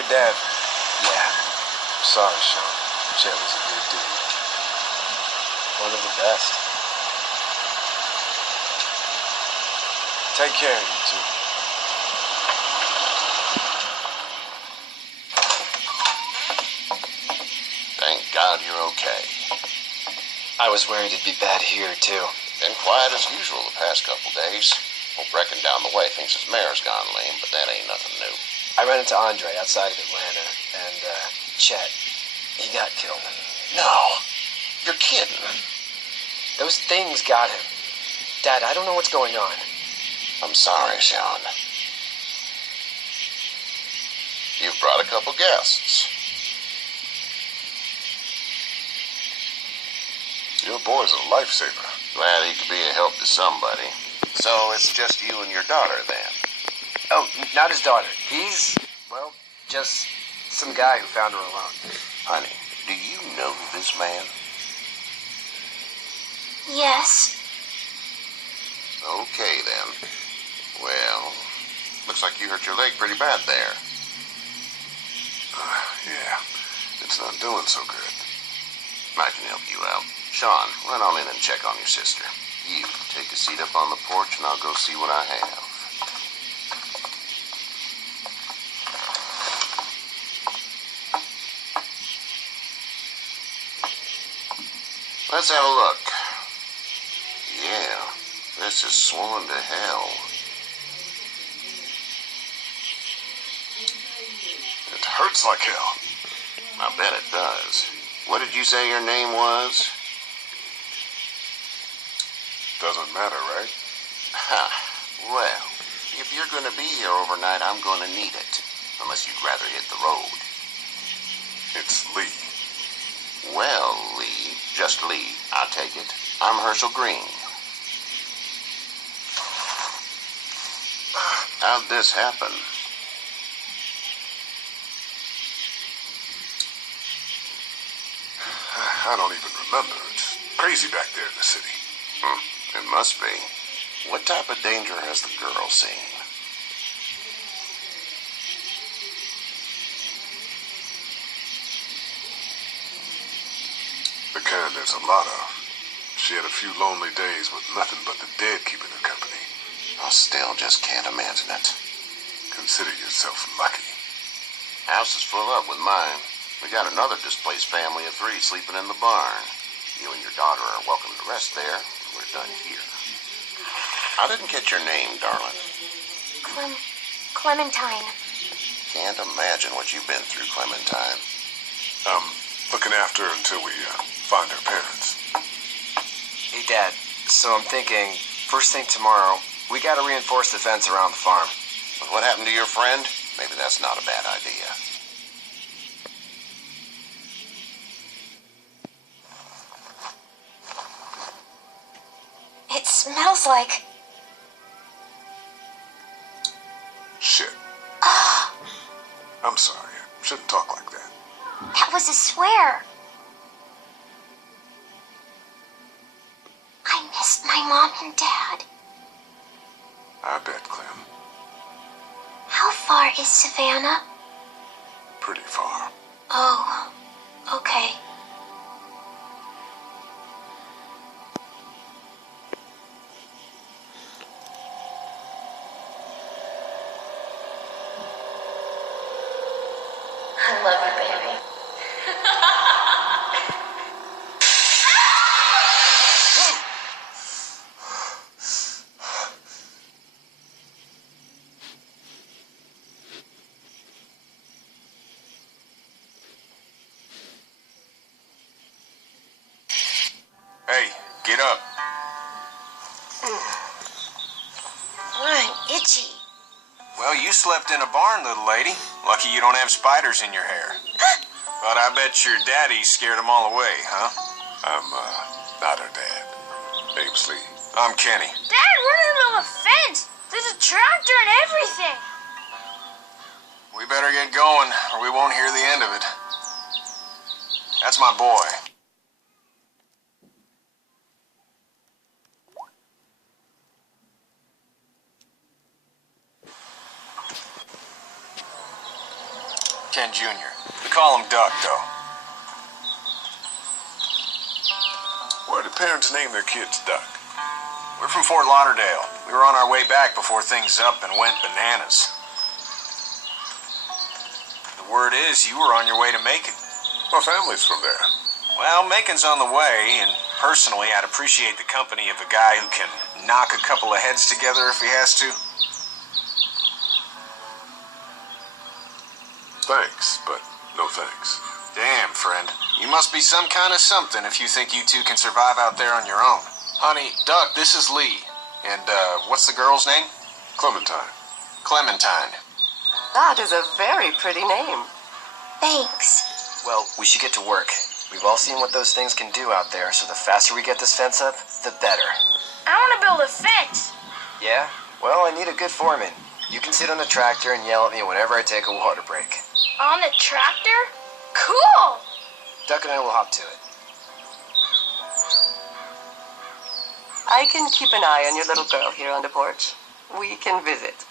your dad? Yeah. I'm sorry, Sean. Chet was a good dude. One of the best. Take care of you two. Thank God you're okay. I was worried it'd be bad here, too. Been quiet as usual the past couple days. Well, Brecken down the way thinks his mare's gone lame, but that ain't nothing new. I ran into Andre outside of Atlanta, and, Chet, he got killed. No. You're kidding. Those things got him. Dad, I don't know what's going on. I'm sorry, Sean. You've brought a couple guests. Your boy's a lifesaver. Glad he could be a help to somebody. So it's just you and your daughter, then? Oh, not his daughter. He's, well, just some guy who found her alone. Honey, do you know this man? Yes. Okay, then. Well, looks like you hurt your leg pretty bad there. Yeah, it's not doing so good. I can help you out. Sean, run on in and check on your sister. You take a seat up on the porch and I'll go see what I have. Let's have a look. Yeah, this is swollen to hell. It hurts like hell. I bet it does. What did you say your name was? Doesn't matter, right? Ha. Well, if you're going to be here overnight, I'm going to need it. Unless you'd rather hit the road. It's Lee. Well, Lee. Just Lee. I'll take it. I'm Herschel Green. How'd this happen? I don't even remember. It's crazy back there in the city. It must be. What type of danger has the girl seen? The kind there's a lot of. She had a few lonely days with nothing but the dead keeping her company. I still just can't imagine it. Consider yourself lucky. House is full up with mine. We got another displaced family of 3 sleeping in the barn. You and your daughter are welcome to rest there. We're done here. I didn't get your name, darling. Clementine. Can't imagine what you've been through, Clementine. I'm looking after her until we find her parents. Hey, Dad, so I'm thinking, first thing tomorrow, we gotta reinforce the fence around the farm. But what happened to your friend? Maybe that's not a bad idea. It smells like... Shit. I'm sorry. I shouldn't talk like that. That was a swear. I missed my mom and dad. I bet, Clem. How far is Savannah? Pretty far. Oh, okay. I love you, baby. Hey, get up. I'm itchy. Well, you slept in a barn, little lady. Lucky you don't have spiders in your hair. But I bet your daddy scared them all away, huh? I'm, not her dad. Name's Lee. I'm Kenny. Dad, we're in the middle of a fence. There's a tractor and everything. We better get going, or we won't hear the end of it. That's my boy. do parents name their kids, Duck? We're from Fort Lauderdale. We were on our way back before things up and went bananas. The word is you were on your way to Macon. My family's from there. Well, Macon's on the way, and personally, I'd appreciate the company of a guy who can knock a couple of heads together if he has to. Thanks, but no thanks. Damn, friend. You must be some kind of something if you think you two can survive out there on your own. Honey, Duck, this is Lee. And, what's the girl's name? Clementine. Clementine. That is a very pretty name. Thanks. Well, we should get to work. We've all seen what those things can do out there, so the faster we get this fence up, the better. I want to build a fence. Yeah? Well, I need a good foreman. You can sit on the tractor and yell at me whenever I take a water break. On the tractor? Cool! Duck and I will hop to it. I can keep an eye on your little girl here on the porch. We can visit.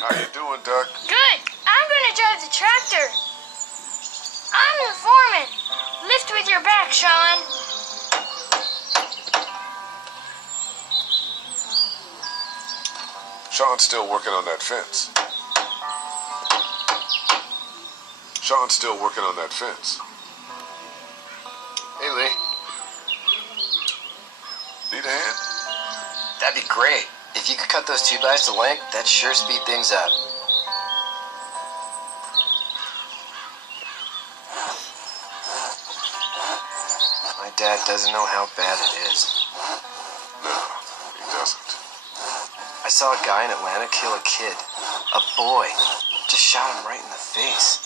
How you doing, Duck? Good. I'm going to drive the tractor. I'm the foreman. Lift with your back, Sean. Sean's still working on that fence. Sean's still working on that fence. Hey, Lee. Need a hand? That'd be great. If you could cut those 2x to length, that'd sure speed things up. My dad doesn't know how bad it is. No, he doesn't. I saw a guy in Atlanta kill a kid. A boy. Just shot him right in the face.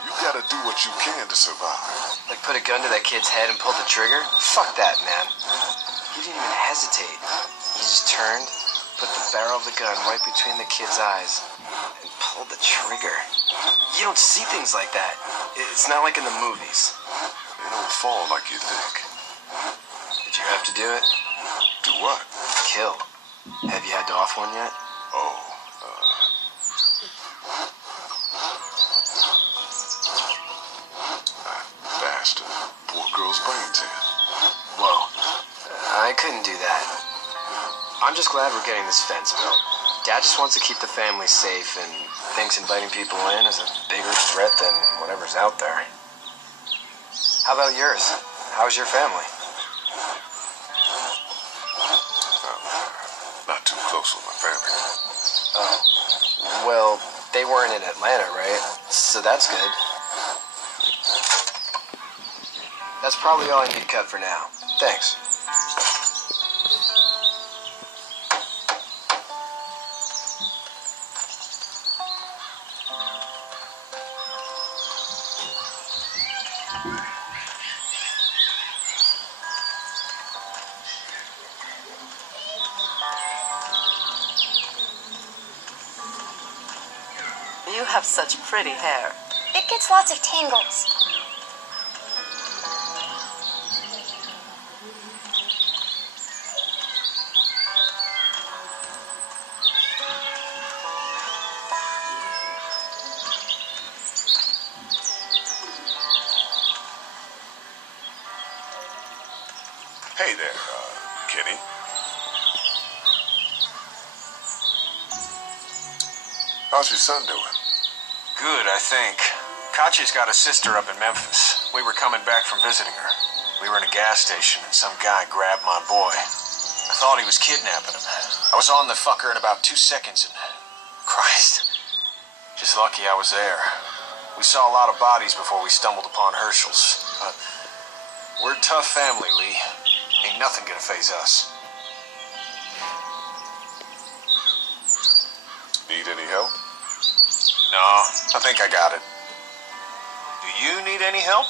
You gotta do what you can to survive. Like put a gun to that kid's head and pull the trigger? Fuck that, man. He didn't even hesitate. He just turned, put the barrel of the gun right between the kid's eyes, and pulled the trigger. You don't see things like that. It's not like in the movies. They don't fall like you think. Did you have to do it? Do what? Kill. Have you had to off one yet? Oh, I bashed a poor girl's brains in. Whoa. I couldn't do that. I'm just glad we're getting this fence built. Dad just wants to keep the family safe and thinks inviting people in is a bigger threat than whatever's out there. How about yours? How's your family? Not too close with my family. Oh. Well, they weren't in Atlanta, right? So that's good. That's probably all I need cut for now. Thanks. You have such pretty hair. It gets lots of tangles. Hey there, Kenny. How's your son doing? Good, I think. Katya's got a sister up in Memphis. We were coming back from visiting her. We were in a gas station and some guy grabbed my boy. I thought he was kidnapping him. I was on the fucker in about 2 seconds and... Christ. Just lucky I was there. We saw a lot of bodies before we stumbled upon Herschel's. We're a tough family, Lee. Ain't nothing gonna faze us. Need any help? No, I think I got it. Do you need any help?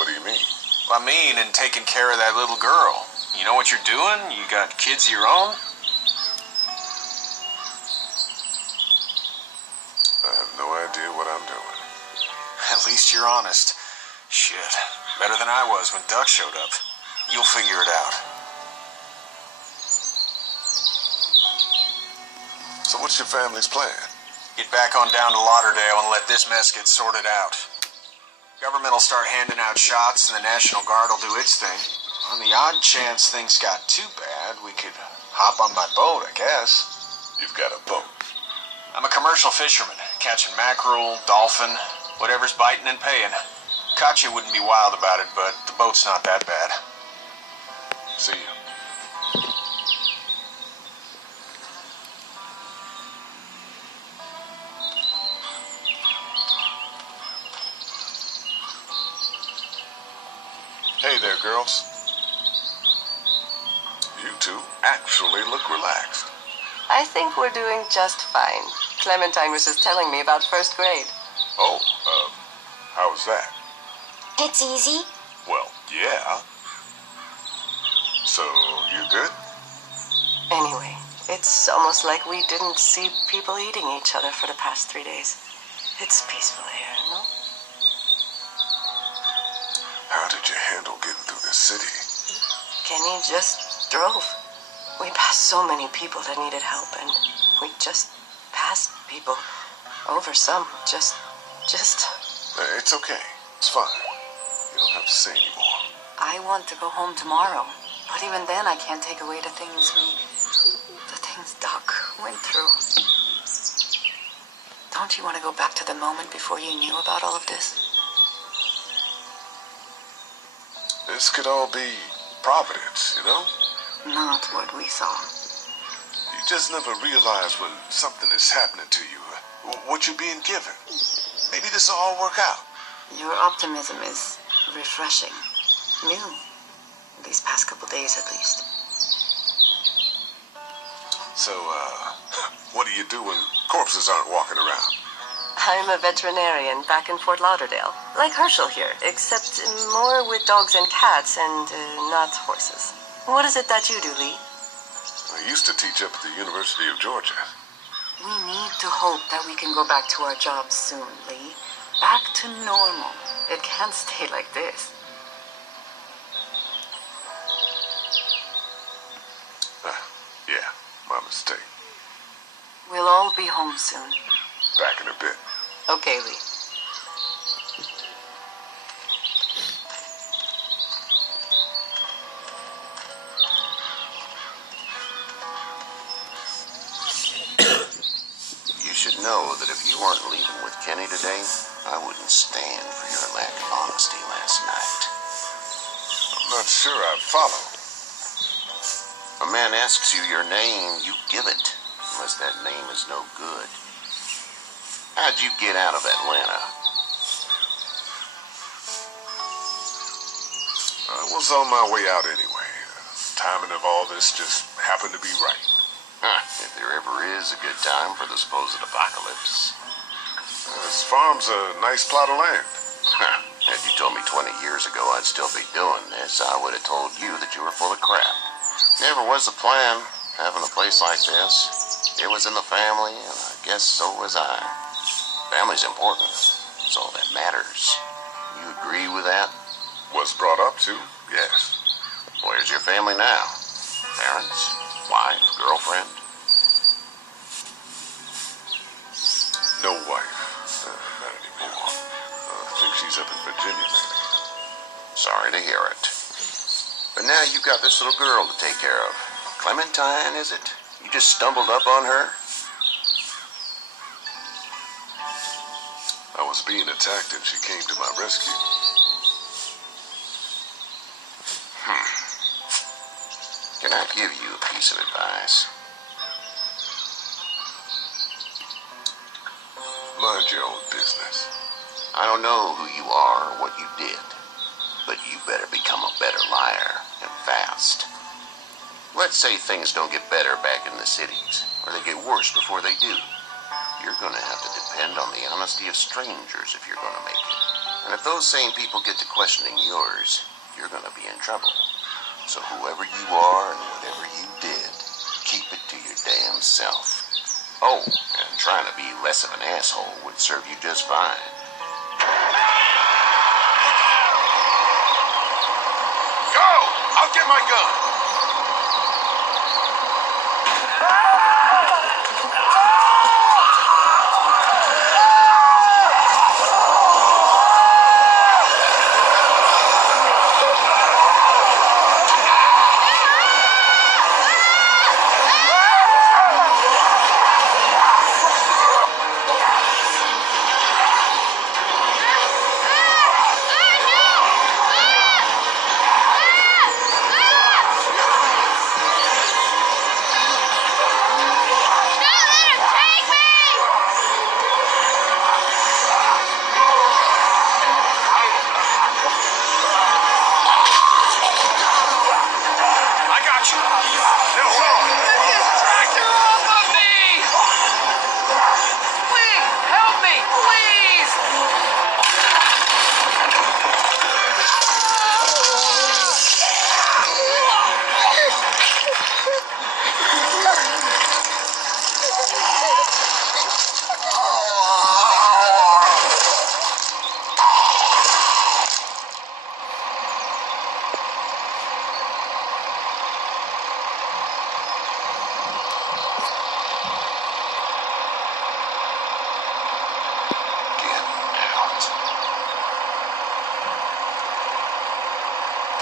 What do you mean? I mean, in taking care of that little girl. You know what you're doing? You got kids of your own? I have no idea what I'm doing. At least you're honest. Shit. Better than I was when Duck showed up. You'll figure it out. So what's your family's plan? Get back on down to Lauderdale and let this mess get sorted out. Government will start handing out shots and the National Guard will do its thing. On the odd chance things got too bad, we could hop on my boat, I guess. You've got a boat. I'm a commercial fisherman, catching mackerel, dolphin, whatever's biting and paying. Katya wouldn't be wild about it, but the boat's not that bad. See you. Hey there, girls. You two actually look relaxed. I think we're doing just fine. Clementine was just telling me about first grade. Oh, how was that? It's easy. Well, yeah. So, you good? Anyway, it's almost like we didn't see people eating each other for the past 3 days. It's peaceful here, no? How did you handle getting through this city? Kenny just drove. We passed so many people that needed help, and we just passed people over some. Just. It's okay. It's fine. You don't have to say anymore. I want to go home tomorrow, but even then I can't take away the things Doc went through. Don't you want to go back to the moment before you knew about all of this? This could all be Providence, you know? Not what we saw. You just never realize when something is happening to you, what you're being given. Maybe this will all work out. Your optimism is refreshing. New. These past couple days, at least. So, what do you do when corpses aren't walking around? I'm a veterinarian back in Fort Lauderdale. Like Herschel here, except more with dogs and cats and not horses. What is it that you do, Lee? I used to teach up at the University of Georgia. We need to hope that we can go back to our jobs soon, Lee. Back to normal. It can't stay like this. Yeah, my mistake. We'll all be home soon. Back in a bit. Okay, Lee. You should know that if you weren't leaving with Kenny today, I wouldn't stand for your lack of honesty last night. I'm not sure I follow. A man asks you your name, you give it, unless that name is no good. How'd you get out of Atlanta? I was on my way out anyway. Timing of all this just happened to be right. Huh, if there ever is a good time for the supposed apocalypse. This farm's a nice plot of land. Huh, had you told me 20 years ago I'd still be doing this, I would have told you that you were full of crap. Never was the plan, having a place like this. It was in the family, and I guess so was I. Family's important. It's all that matters. You agree with that? Was brought up to, yes. Where's your family now? Parents? Wife? Girlfriend? No wife. Not anymore. I think she's up in Virginia, maybe. Sorry to hear it. But now you've got this little girl to take care of. Clementine, is it? You just stumbled up on her? I was being attacked and she came to my rescue. Can I give you a piece of advice? Mind your own business. I don't know who you are or what you did, but you better become a better liar, and fast. Let's say things don't get better back in the cities, or they get worse before they do. you're gonna have to depend on the honesty of strangers if you're gonna make it. And if those same people get to questioning yours, you're gonna be in trouble. So whoever you are and whatever you did, keep it to your damn self. Oh, and trying to be less of an asshole would serve you just fine. Go! I'll get my gun!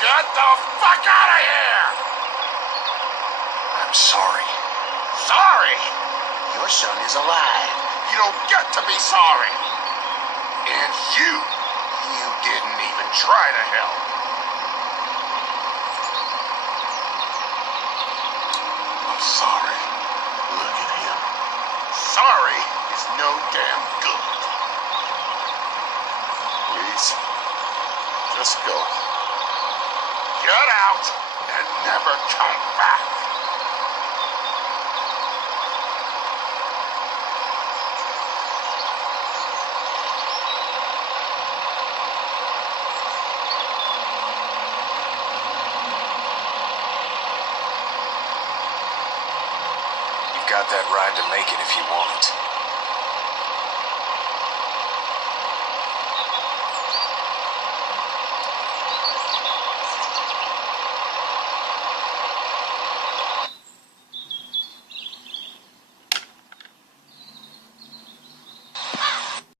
Get the fuck out of here! I'm sorry. Sorry? Your son is alive. You don't get to be sorry. And you didn't even try to help. I'm sorry. Look at him. Sorry is no damn good. Please, just go. Get out and never come back. You've got that ride to make it if you want it.